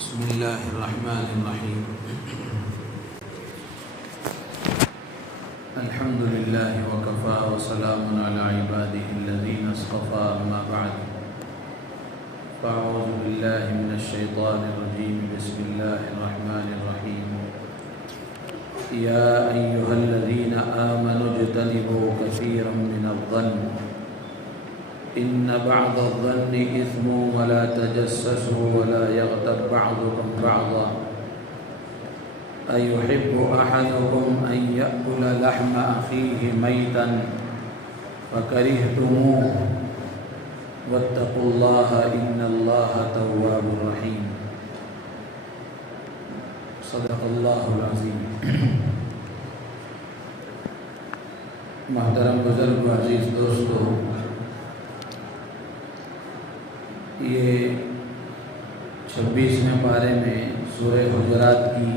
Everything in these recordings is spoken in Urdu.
بسم الله الرحمن الرحيم. الحمد لله وكفى وسلام على عباده الذين اصطفى. أما بعد فأعوذ بالله من الشيطان الرجيم. بسم الله الرحمن الرحيم. يا أيها الذين آمنوا اجتنبوا كثيرا من الظن إن بعض الظن إثم ولا تجسسوا ولا يغتب بعضكم بعضا أيحب أحدكم أن يأكل لحم أخيه ميتا فكرهتموه واتقوا الله إن الله تواب رحيم. صدق الله العظيم. محترم بزرگ و عزیز دوستو، یہ 26ویں پارے میں سورہ حجرات کی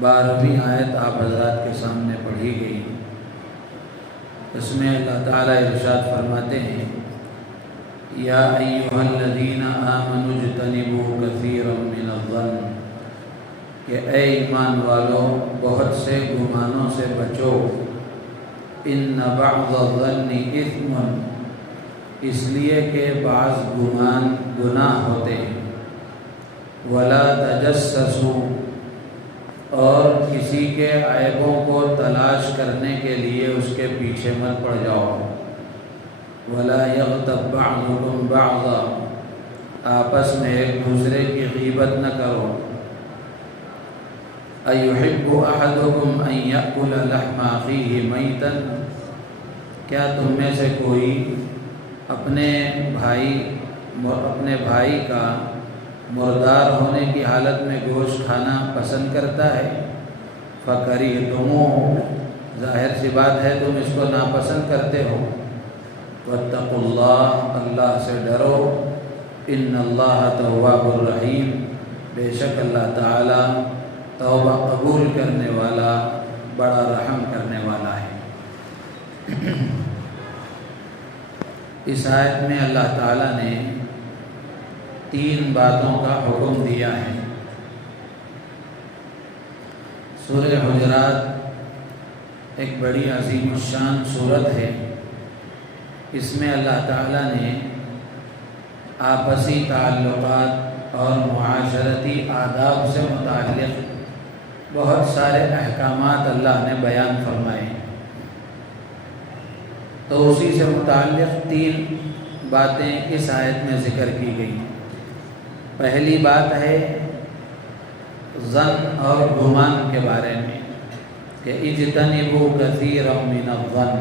12ویں آیت آپ حضرات کے سامنے پڑھی گئی. اس میں اللہ تعالیٰ ارشاد فرماتے ہیں، یا ایھا الذین آمنوا اجتنبوا کثیرا من الظن، کہ اے ایمان والو بہت سے گمانوں سے بچو. ان بعض الظن اثم، اس لیے کہ بعض گمان گناہ ہوتے ہیں. ولا تجسسوا، اور کسی کے عیبوں کو تلاش کرنے کے لیے اس کے پیچھے مت پڑ جاؤ. ولا یغتب بعضکم بعضا، آپس میں ایک دوسرے کی غیبت نہ کرو. ایحب احدکم ان یأکل لحم اخیہ میتا، کیا تم میں سے کوئی اپنے بھائی کا مردار ہونے کی حالت میں گوشت کھانا پسند کرتا ہے؟ فَكَرِهْتُمُوهُ، ظاہر سی بات ہے تم اس کو ناپسند کرتے ہو. وَاتَّقُوا اللَّهَ، اللہ سے ڈرو. إِنَّ اللَّهَ تَوَّابٌ الرحیم، بے شک اللہ تعالی توبہ قبول کرنے والا، بڑا رحم کرنے والا ہے. اس آیت میں اللہ تعالیٰ نے 3 باتوں کا حکم دیا ہے. سورہ حجرات ایک بڑی عظیم الشان سورت ہے. اس میں اللہ تعالیٰ نے آپسی تعلقات اور معاشرتی آداب سے متعلق بہت سارے احکامات اللہ نے بیان فرمائے. تو اسی سے متعلق 3 باتیں اس آیت میں ذکر کی گئی. پہلی بات ہے ظن اور گمان کے بارے میں، کہ اجتنبوا کثیرا من الظن،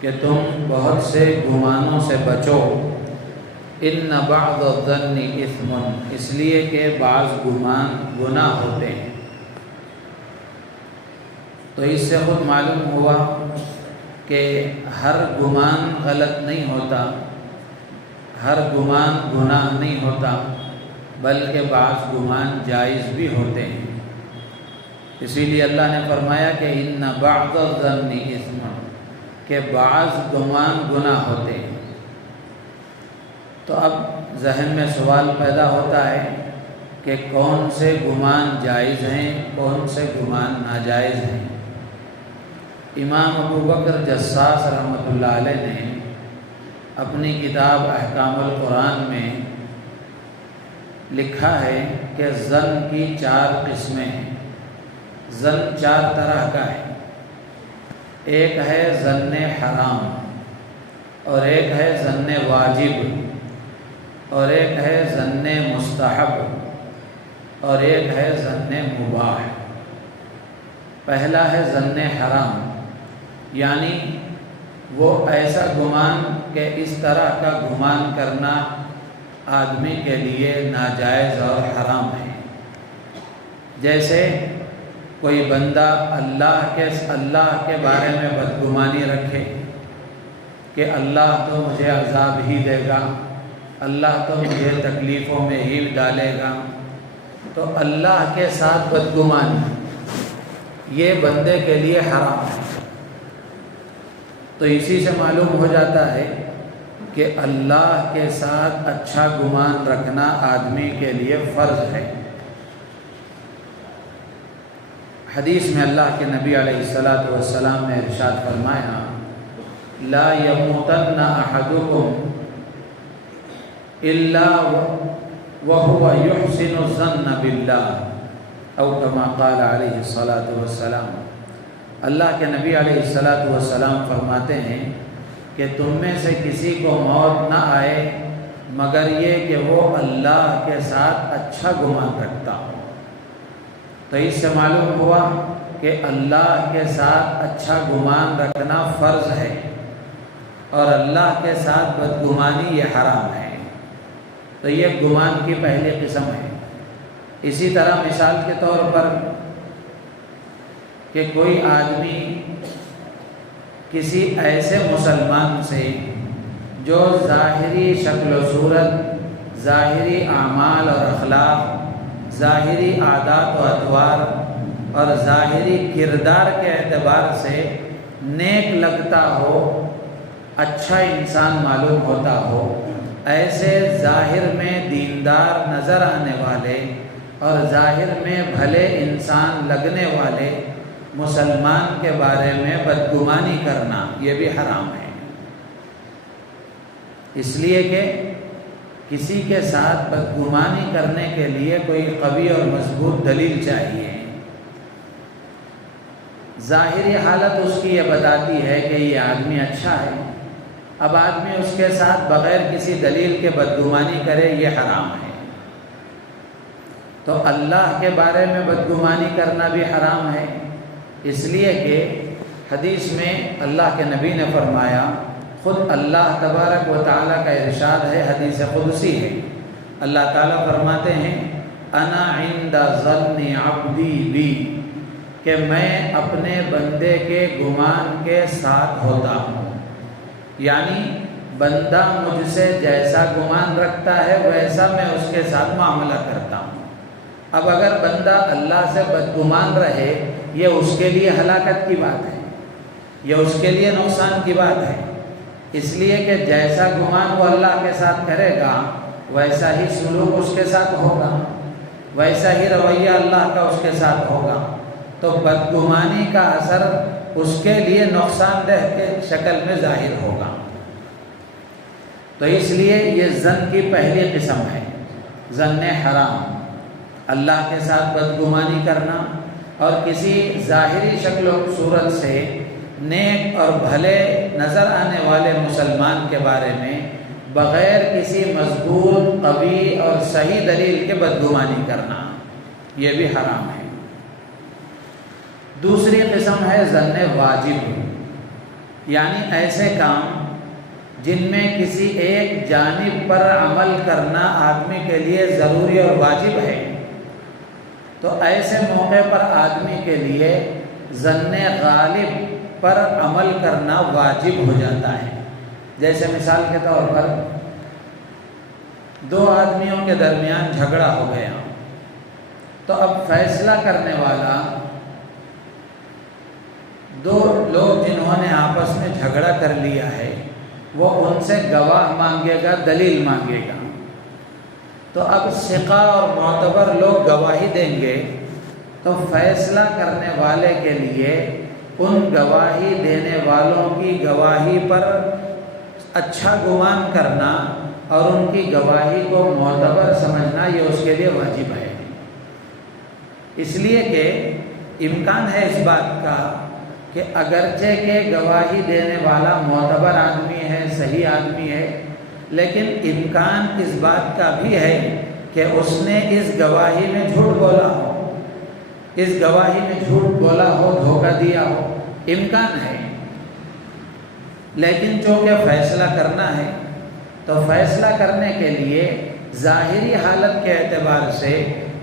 کہ تم بہت سے گمانوں سے بچو. ان بعض الظن اثم، اس لیے کہ بعض گمان گناہ ہوتے ہیں. تو اس سے خود معلوم ہوا کہ ہر گمان غلط نہیں ہوتا، ہر گمان گناہ نہیں ہوتا، بلکہ بعض گمان جائز بھی ہوتے ہیں. اسی لیے اللہ نے فرمایا کہ ان بعض الظن اثم، کہ بعض گمان گناہ ہوتے ہیں. تو اب ذہن میں سوال پیدا ہوتا ہے کہ کون سے گمان جائز ہیں، کون سے گمان ناجائز ہیں. امام ابو بکر جساس رحمۃ اللہ علیہ نے اپنی کتاب احکام القرآن میں لکھا ہے کہ ظن کی 4 قسمیں ہیں. ظن 4 طرح کا ہے. ایک ہے ظن حرام، اور ایک ہے ظن واجب، اور ایک ہے ظن مستحب، اور ایک ہے ظن مباح. پہلا ہے ظن حرام، یعنی وہ ایسا گمان کہ اس طرح کا گمان کرنا آدمی کے لیے ناجائز اور حرام ہے. جیسے کوئی بندہ اللہ کے بارے میں بدگمانی رکھے کہ اللہ تو مجھے عذاب ہی دے گا، اللہ تو مجھے تکلیفوں میں ہی ڈالے گا. تو اللہ کے ساتھ بدگمانی یہ بندے کے لیے حرام ہے. تو اسی سے معلوم ہو جاتا ہے کہ اللہ کے ساتھ اچھا گمان رکھنا آدمی کے لیے فرض ہے۔ حدیث میں اللہ کے نبی علیہ الصلاۃ والسلام نے ارشاد فرمایا، لا یموتن احدکم الا وهو يحسن الظن بالله او كما قال علیہ الصلاۃ والسلام۔ اللہ کے نبی علیہ الصلاۃ والسلام فرماتے ہیں کہ تم میں سے کسی کو موت نہ آئے مگر یہ کہ وہ اللہ کے ساتھ اچھا گمان رکھتا ہو۔ تو اس سے معلوم ہوا کہ اللہ کے ساتھ اچھا گمان رکھنا فرض ہے اور اللہ کے ساتھ بدگمانی یہ حرام ہے۔ تو یہ گمان کی پہلی قسم ہے۔ اسی طرح مثال کے طور پر کہ کوئی آدمی کسی ایسے مسلمان سے جو ظاہری شکل و صورت، ظاہری اعمال اور اخلاق، ظاہری عادات و اطوار اور ظاہری کردار کے اعتبار سے نیک لگتا ہو، اچھا انسان معلوم ہوتا ہو، ایسے ظاہر میں دیندار نظر آنے والے اور ظاہر میں بھلے انسان لگنے والے مسلمان کے بارے میں بدگمانی کرنا یہ بھی حرام ہے۔ اس لیے کہ کسی کے ساتھ بدگمانی کرنے کے لیے کوئی قوی اور مضبوط دلیل چاہیے۔ ظاہری حالت اس کی یہ بتاتی ہے کہ یہ آدمی اچھا ہے، اب آدمی اس کے ساتھ بغیر کسی دلیل کے بدگمانی کرے یہ حرام ہے۔ تو اللہ کے بارے میں بدگمانی کرنا بھی حرام ہے، اس لیے کہ حدیث میں اللہ کے نبی نے فرمایا، خود اللہ تبارک و تعالیٰ کا ارشاد ہے، حدیث قدسی ہے، اللہ تعالیٰ فرماتے ہیں انا عند ظن عبدی بی، کہ میں اپنے بندے کے گمان کے ساتھ ہوتا ہوں۔ یعنی بندہ مجھ سے جیسا گمان رکھتا ہے ویسا میں اس کے ساتھ معاملہ کرتا ہوں۔ اب اگر بندہ اللہ سے بدگمان رہے یہ اس کے لیے ہلاکت کی بات ہے، یہ اس کے لیے نقصان کی بات ہے، اس لیے کہ جیسا گمان وہ اللہ کے ساتھ کرے گا ویسا ہی سلوک اس کے ساتھ ہوگا، ویسا ہی رویہ اللہ کا اس کے ساتھ ہوگا۔ تو بدگمانی کا اثر اس کے لیے نقصان دہ کے شکل میں ظاہر ہوگا۔ تو اس لیے یہ ظن کی پہلی قسم ہے، ظن حرام، اللہ کے ساتھ بدگمانی کرنا اور کسی ظاہری شکل و صورت سے نیک اور بھلے نظر آنے والے مسلمان کے بارے میں بغیر کسی مضبوط، قوی اور صحیح دلیل کے بدگمانی کرنا یہ بھی حرام ہے۔ دوسری قسم ہے ظن واجب، یعنی ایسے کام جن میں کسی ایک جانب پر عمل کرنا آدمی کے لیے ضروری اور واجب ہے، تو ایسے موقع پر آدمی کے لیے ظن غالب پر عمل کرنا واجب ہو جاتا ہے۔ جیسے مثال کے طور پر دو آدمیوں کے درمیان جھگڑا ہو گیا، تو اب فیصلہ کرنے والا دو لوگ جنہوں نے آپس میں جھگڑا کر لیا ہے وہ ان سے گواہ مانگے گا، دلیل مانگے گا۔ تو اب ثقہ اور معتبر لوگ گواہی دیں گے، تو فیصلہ کرنے والے کے لیے ان گواہی دینے والوں کی گواہی پر اچھا گمان کرنا اور ان کی گواہی کو معتبر سمجھنا یہ اس کے لیے واجب ہے۔ اس لیے کہ امکان ہے اس بات کا کہ اگرچہ کہ گواہی دینے والا معتبر آدمی ہے، صحیح آدمی ہے، لیکن امکان اس بات کا بھی ہے کہ اس نے اس گواہی میں جھوٹ بولا ہو، اس گواہی میں جھوٹ بولا ہو، دھوکہ دیا ہو، امکان ہے۔ لیکن چونکہ فیصلہ کرنا ہے تو فیصلہ کرنے کے لیے ظاہری حالت کے اعتبار سے،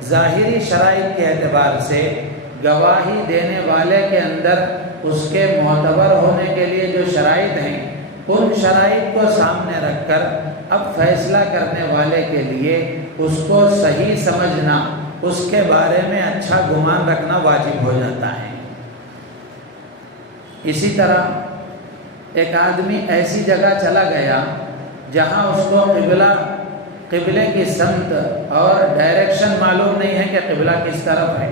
ظاہری شرائط کے اعتبار سے گواہی دینے والے کے اندر اس کے معتبر ہونے کے لیے جو شرائط ہیں ان شرائط کو سامنے رکھ کر اب فیصلہ کرنے والے کے لیے اس کو صحیح سمجھنا، اس کے بارے میں اچھا گمان رکھنا واجب ہو جاتا ہے۔ اسی طرح ایک آدمی ایسی جگہ چلا گیا جہاں اس کو قبلے کی سمت اور ڈائریکشن معلوم نہیں ہے کہ قبلہ کس طرف ہے،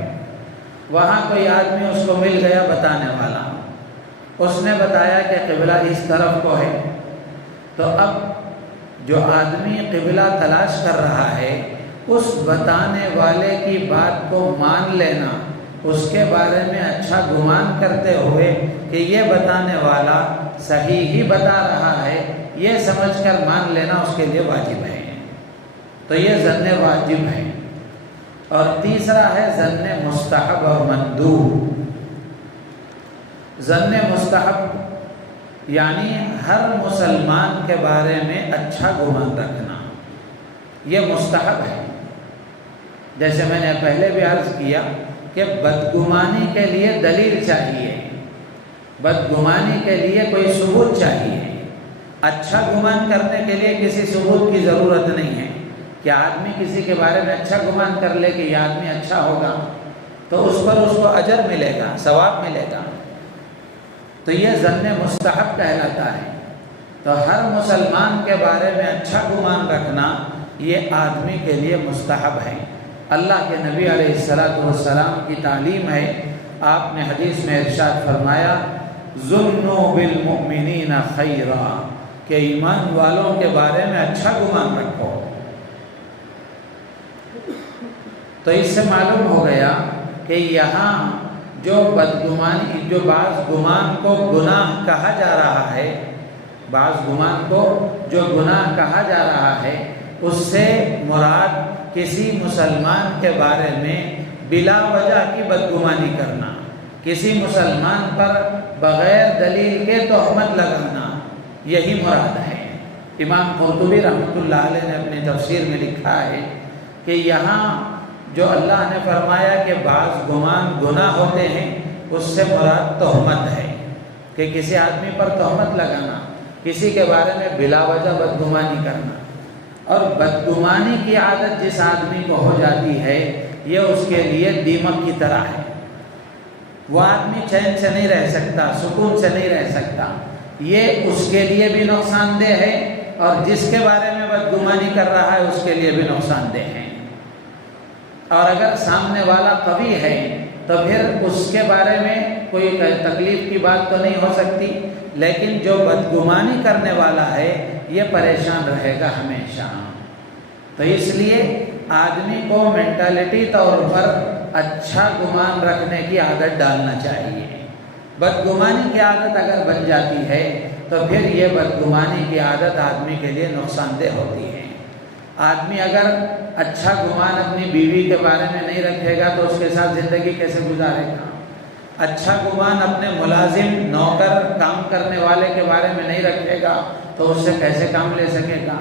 وہاں کوئی آدمی اس کو مل گیا بتانے والا، اس نے بتایا کہ قبلہ اس طرف کو ہے، تو اب جو آدمی قبلہ تلاش کر رہا ہے اس بتانے والے کی بات کو مان لینا، اس کے بارے میں اچھا گمان کرتے ہوئے کہ یہ بتانے والا صحیح ہی بتا رہا ہے، یہ سمجھ کر مان لینا اس کے لیے واجب ہے۔ تو یہ ظن واجب ہے۔ اور تیسرا ہے ظن مستحب اور مندوب۔ ظن مستحب یعنی ہر مسلمان کے بارے میں اچھا گمان رکھنا، یہ مستحب ہے۔ جیسے میں نے پہلے بھی عرض کیا کہ بدگمانی کے لیے دلیل چاہیے، بدگمانی کے لیے کوئی ثبوت چاہیے۔ اچھا گمان کرنے کے لیے کسی ثبوت کی ضرورت نہیں ہے کہ آدمی کسی کے بارے میں اچھا گمان کر لے کہ یہ آدمی اچھا ہوگا تو اس پر اس کو اجر ملے گا، ثواب ملے گا، تو یہ ظن مستحب کہلاتا ہے۔ تو ہر مسلمان کے بارے میں اچھا گمان رکھنا یہ آدمی کے لیے مستحب ہے۔ اللہ کے نبی علیہ السلام کی تعلیم ہے، آپ نے حدیث میں ارشاد فرمایا ظنوا بالمؤمنین خیرا، کہ ایمان والوں کے بارے میں اچھا گمان رکھو۔ تو اس سے معلوم ہو گیا کہ یہاں جو بدگمانی، جو بعض گمان کو گناہ کہا جا رہا ہے، بعض گمان کو جو گناہ کہا جا رہا ہے، اس سے مراد کسی مسلمان کے بارے میں بلا وجہ کی بدگمانی کرنا، کسی مسلمان پر بغیر دلیل کے تہمت لگانا، یہی مراد ہے۔ امام قرطبی رحمۃ اللہ علیہ نے اپنی تفسیر میں لکھا ہے کہ یہاں جو اللہ نے فرمایا کہ بعض گمان گناہ ہوتے ہیں، اس سے مراد تہمت ہے، کہ کسی آدمی پر تہمت لگانا، کسی کے بارے میں بلا وجہ بدگمانی کرنا۔ اور بدگمانی کی عادت جس آدمی کو ہو جاتی ہے یہ اس کے لیے دیمک کی طرح ہے، وہ آدمی چین سے نہیں رہ سکتا، سکون سے نہیں رہ سکتا، یہ اس کے لیے بھی نقصان دہ ہے اور جس کے بارے میں بدگمانی کر رہا ہے اس کے لیے بھی نقصان دہ ہے۔ اور اگر سامنے والا قوی ہے تو پھر اس کے بارے میں کوئی تکلیف کی بات تو نہیں ہو سکتی، لیکن جو بدگمانی کرنے والا ہے یہ پریشان رہے گا ہمیشہ۔ تو اس لیے آدمی کو مینٹالٹی طور پر اچھا گمان رکھنے کی عادت ڈالنا چاہیے۔ بدگمانی کی عادت اگر بن جاتی ہے تو پھر یہ بدگمانی کی عادت آدمی کے لیے نقصان دہ ہوتی ہے۔ آدمی اگر اچھا گمان اپنی بیوی کے بارے میں نہیں رکھے گا تو اس کے ساتھ زندگی کیسے گزارے گا؟ اچھا گمان اپنے ملازم، نوکر، کام کرنے والے کے بارے میں نہیں رکھے گا تو اس سے کیسے کام لے سکے گا؟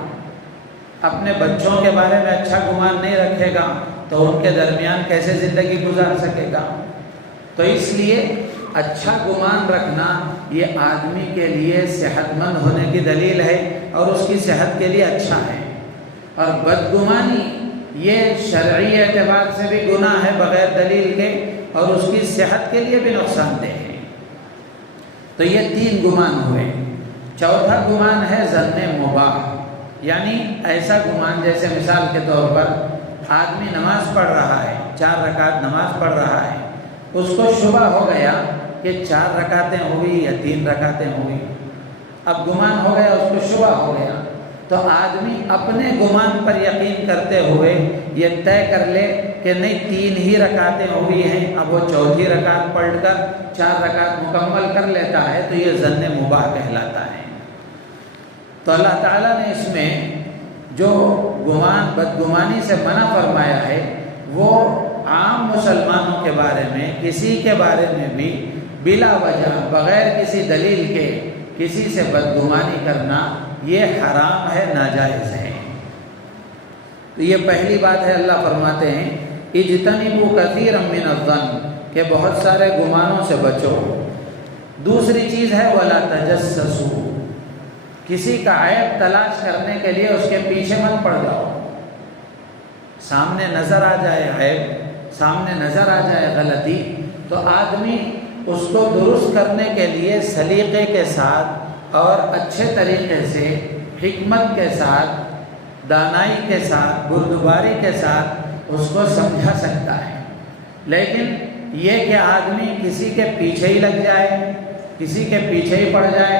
اپنے بچوں کے بارے میں اچھا گمان نہیں رکھے گا تو ان کے درمیان کیسے زندگی گزار سکے گا؟ تو اس لیے اچھا گمان رکھنا یہ آدمی کے لیے صحت مند ہونے کی دلیل ہے اور اس کی صحت کے لیے اچھا ہے۔ اور بدگمانی یہ شرعی اعتبار سے بھی گناہ ہے بغیر دلیل کے، اور اس کی صحت کے لیے بھی نقصان دہ ہے۔ تو یہ 3 گمان ہوئے۔ چوتھا گمان ہے ظن مباح، یعنی ایسا گمان جیسے مثال کے طور پر آدمی نماز پڑھ رہا ہے، 4 رکعت نماز پڑھ رہا ہے، اس کو شبہ ہو گیا کہ 4 رکعتیں ہوئی یا 3 رکعتیں ہوئی، اب گمان ہو گیا، اس کو شبہ ہو گیا، تو آدمی اپنے گمان پر یقین کرتے ہوئے یہ طے کر لے کہ نہیں 3 ہی رکعتیں ہوئی ہیں، اب وہ 4تھی رکعت پلٹ کر 4 رکعت مکمل کر لیتا ہے، تو یہ ظن مباح کہلاتا ہے۔ تو اللہ تعالیٰ نے اس میں جو بدگمانی سے منع فرمایا ہے وہ عام مسلمانوں کے بارے میں، کسی کے بارے میں بھی بلا وجہ بغیر کسی دلیل کے کسی سے بدگمانی کرنا یہ حرام ہے، ناجائز ہے۔ تو یہ پہلی بات ہے، اللہ فرماتے ہیں اجتنبوا کثیرا من الظن، کہ بہت سارے گمانوں سے بچو۔ دوسری چیز ہے ولا تجسسوا، کسی کا عیب تلاش کرنے کے لیے اس کے پیچھے مت پڑ جاؤ۔ سامنے نظر آ جائے عیب، سامنے نظر آ جائے غلطی، تو آدمی اس کو درست کرنے کے لیے سلیقے کے ساتھ اور اچھے طریقے سے حکمت کے ساتھ، دانائی کے ساتھ، بردباری کے ساتھ اس کو سمجھا سکتا ہے۔ لیکن یہ کہ آدمی کسی کے پیچھے ہی لگ جائے، کسی کے پیچھے ہی پڑ جائے،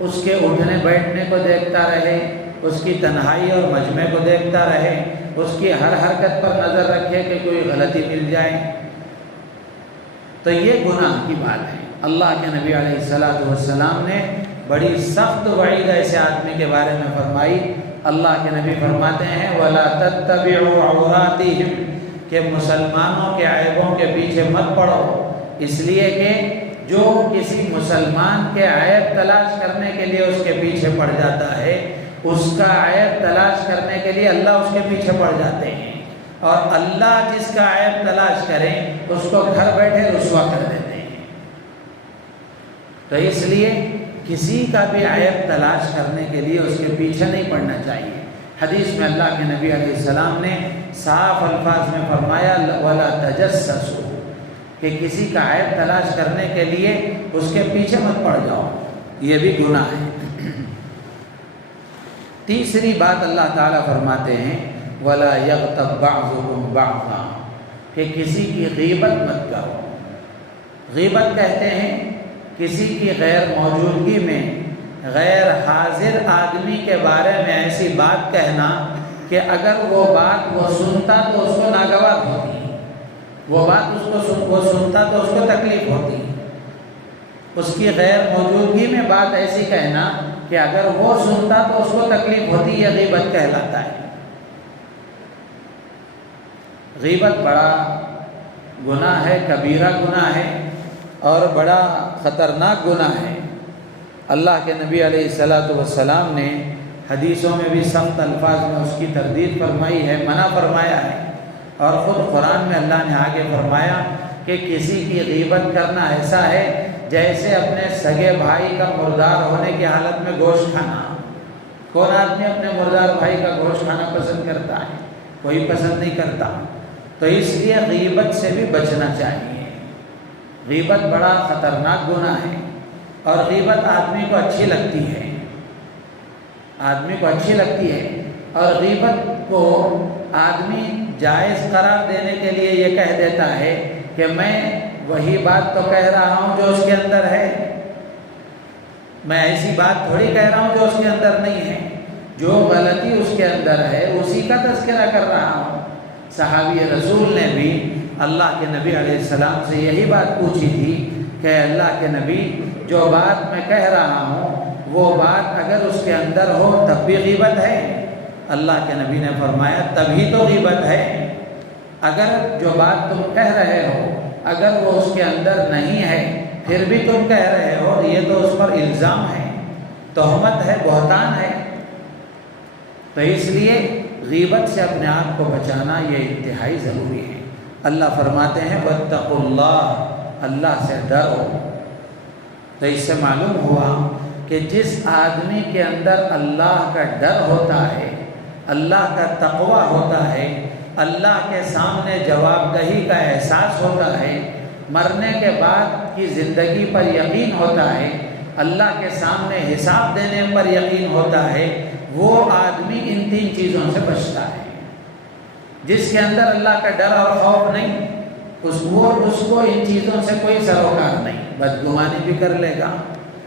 اس کے اٹھنے بیٹھنے کو دیکھتا رہے، اس کی تنہائی اور مجمع کو دیکھتا رہے، اس کی ہر حرکت پر نظر رکھے کہ کوئی غلطی مل جائے، تو یہ گناہ کی بات ہے۔ اللہ کے نبی علیہ السلام نے بڑی سخت وعید ایسے آدمی کے بارے میں فرمائی۔ اللہ کے نبی فرماتے ہیں وَلَا تَتَّبِعُوا عَوْرَاتِهِمْ کہ مسلمانوں کے عیبوں کے پیچھے مت پڑو، اس لیے کہ جو کسی مسلمان کے عیب تلاش کرنے کے لیے اس کے پیچھے پڑ جاتا ہے، اس کا عیب تلاش کرنے کے لیے اللہ اس کے پیچھے پڑ جاتے ہیں، اور اللہ جس کا عیب تلاش کریں اس کو گھر بیٹھے رسوا کر دیتے ہیں۔ تو اس لیے کسی کا بھی عیب تلاش کرنے کے لیے اس کے پیچھے نہیں پڑنا چاہیے۔ حدیث میں اللہ کے نبی علیہ السلام نے صاف الفاظ میں فرمایا وَلَا تَجَسَّسُوا کہ کسی کا عیب تلاش کرنے کے لیے اس کے پیچھے مت پڑ جاؤ، یہ بھی گناہ ہے۔ تیسری بات اللہ تعالیٰ فرماتے ہیں وَلَا يَغْتَبْ بَعْضُكُمْ بَعْضًا کہ کسی کی غیبت مت کرو۔ غیبت کہتے ہیں کسی کی غیر موجودگی میں غیر حاضر آدمی کے بارے میں ایسی بات کہنا کہ اگر وہ بات وہ سنتا تو اس کو ناگوار ہوتی، وہ بات وہ سنتا تو اس کو تکلیف ہوتی، اس کی غیر موجودگی میں بات ایسی کہنا کہ اگر وہ سنتا تو اس کو تکلیف ہوتی، یہ غیبت کہلاتا ہے۔ غیبت بڑا گناہ ہے، کبیرہ گناہ ہے اور بڑا خطرناک گناہ ہے۔ اللہ کے نبی علیہ السلام نے حدیثوں میں بھی سخت الفاظ میں اس کی تردید فرمائی ہے، منع فرمایا ہے، اور خود قرآن میں اللہ نے آگے فرمایا کہ کسی کی غیبت کرنا ایسا ہے جیسے اپنے سگے بھائی کا مردار ہونے کی حالت میں گوشت کھانا۔ کون آدمی اپنے مردار بھائی کا گوشت کھانا پسند کرتا ہے؟ کوئی پسند نہیں کرتا۔ تو اس لیے غیبت سے بھی بچنا چاہیے۔ غیبت بڑا خطرناک گناہ ہے، اور غیبت آدمی کو اچھی لگتی ہے، آدمی کو اچھی لگتی ہے، اور غیبت کو آدمی جائز قرار دینے کے لیے یہ کہہ دیتا ہے کہ میں وہی بات تو کہہ رہا ہوں جو اس کے اندر ہے، میں ایسی بات تھوڑی کہہ رہا ہوں جو اس کے اندر نہیں ہے، جو غلطی اس کے اندر ہے اسی کا تذکرہ کر رہا ہوں۔ صحابی رسول نے بھی اللہ کے نبی علیہ السلام سے یہی بات پوچھی تھی کہ اللہ کے نبی جو بات میں کہہ رہا ہوں وہ بات اگر اس کے اندر ہو تب بھی غیبت ہے؟ اللہ کے نبی نے فرمایا تبھی تو غیبت ہے۔ اگر جو بات تم کہہ رہے ہو اگر وہ اس کے اندر نہیں ہے پھر بھی تم کہہ رہے ہو، یہ تو اس پر الزام ہے، تہمت ہے، بہتان ہے۔ تو اس لیے غیبت سے اپنے آپ کو بچانا یہ انتہائی ضروری ہے۔ اللہ فرماتے ہیں واتقوا اللہ، اللہ سے ڈرو۔ تو اس سے معلوم ہوا کہ جس آدمی کے اندر اللہ کا ڈر ہوتا ہے، اللہ کا تقوی ہوتا ہے، اللہ کے سامنے جواب دہی کا احساس ہوتا ہے، مرنے کے بعد کی زندگی پر یقین ہوتا ہے، اللہ کے سامنے حساب دینے پر یقین ہوتا ہے، وہ آدمی ان تین چیزوں سے بچتا ہے۔ جس کے اندر اللہ کا ڈر اور خوف نہیں، اس کو ان چیزوں سے کوئی سروکار نہیں، بدگمانی بھی کر لے گا،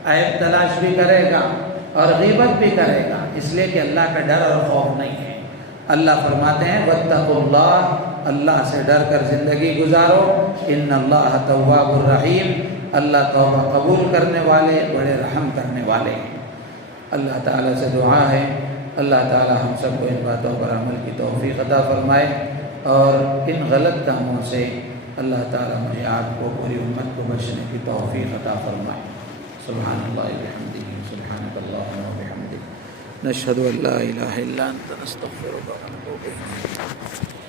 عیب تلاش بھی کرے گا اور غیبت بھی کرے گا، اس لیے کہ اللہ کا ڈر اور خوف نہیں ہے۔ اللہ فرماتے ہیں واتقوا اللہ، اللہ سے ڈر کر زندگی گزارو، ان اللہ تواب الرحیم، اللہ توبہ قبول کرنے والے بڑے رحم کرنے والے ہیں۔ اللہ تعالیٰ سے دعا ہے اللہ تعالیٰ ہم سب کو ان باتوں پر عمل کی توفیق عطا فرمائے، اور ان غلط کاموں سے اللہ تعالیٰ مجھے آپ کو پوری امت کو بچنے کی توفیق عطا فرمائے۔ سبحان اللہ وبحمدہ، سبحانک اللہم وبحمدک، نشہد ان لا الہ الا انت نستغفرک ونتوب الیک۔